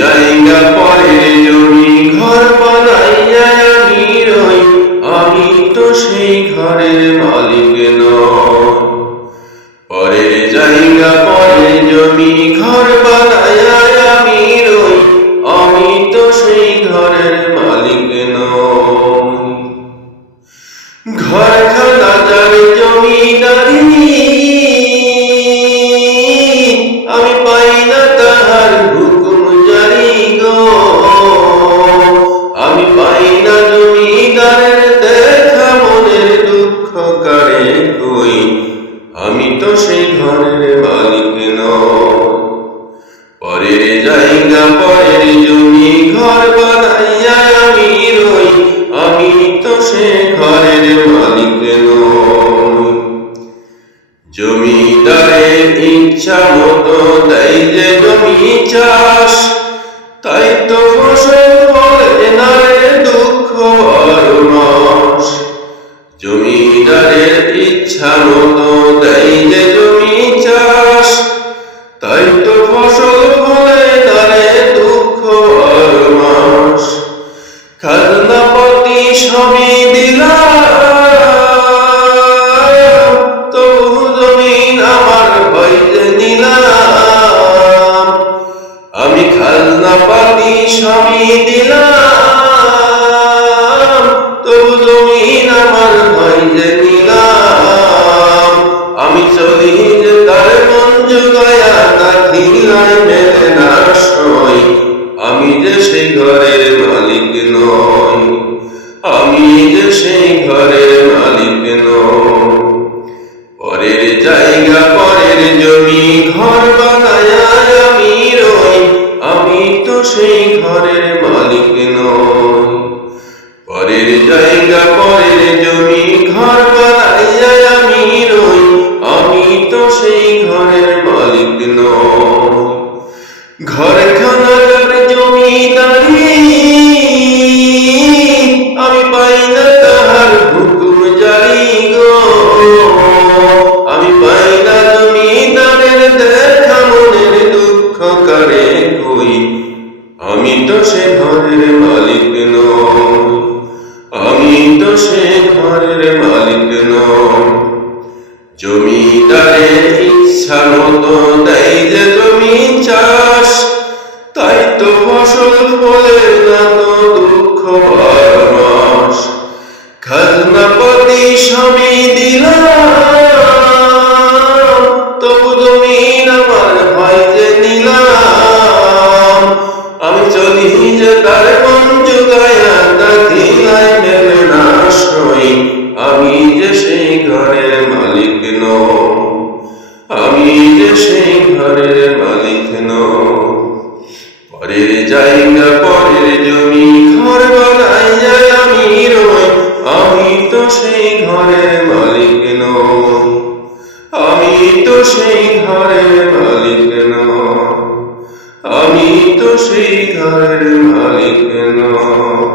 জায়গা পরের জমি ঘর বানাইয়া আমি রই, আমি তো সেই ঘরের মালিক নই। পরের জায়গা পরের জমি ঘর বানাইয়া আমি রই, আমি তো সেই ঘরের মালিক নই। ঘরখানা যার জমিদারি, আমি পাই না তাহার হুকুম জারি গো। আমি পাই না জমিদারের দেখা, মনের দুঃখ কারে কই, আমি তো সেই ঘরের মালিক নই। পরের জায়গা পরের জমি ঘর বানাইয়া আমি রই, আমি তো সে ঘরের মালিক নই। জমিদারের ইচ্ছা মতো দেয় যে জমি চাষ, তাই তো ফসল ফলে না রে দুঃখ আর মাস। জমিদারের ইচ্ছা মতো দেয় যে জমি চাষ, তাই তো ফসল ফলে না রে দুঃখ আর মাস। খাজনা পাতি সবই দিলাম, তবু জমিন আমার হইতে নিলাম। আমি খাজনা পাতি সবই দিলাম, তবু জমিন আমার হইতে নিলাম। আমি চলি যে তার মন জুগায়া, দাখিলায় মেলে না সই, আমি যে সেই ঘরের মালিক নই। আমি যে সেই ঘরের মালিক নই। পরের জায়গা পরের জমি ঘর বানায়া আমি রই, আমি তো সেই ঘরের মালিক নই। পরের জায়গা পরের জমি ঘর বানাইয়া আমি রই, আমি তো সেই ঘরের মালিক নই। ঘরখানা যার জমিদারি, আমি পাই না তাহার হুকুম জারি গো। আমি পাই না জমিদারের দেখা, মনের দুঃখ কারে কই, আমি তো সে ঘরের মালিক নই। আমি তো সে ঘরের মালিক নই। জমিদারের ইচ্ছা মতো দেয় যে জমি চাষ, তাই তো ফসল ফলে না তো দুঃখ আর মাস। খাজনা পাতি সবই দিলাম, তবু জমিন আমার হইতে নিলাম। আমি চলি যে তার মন জুগায়া, দাখিলায় মেলে না সই, আমি যে সেই ঘরের মালিক নই। আমি যে সেই ঘরের মালিক নই। পরের জায়গা পরের জমি ঘর বানাইয়া আমি রই, আমি তো সেই ঘরের মালিক নই। আমি তো সেই ঘরের মালিক নই। আমি তো সেই ঘরের মালিক নই।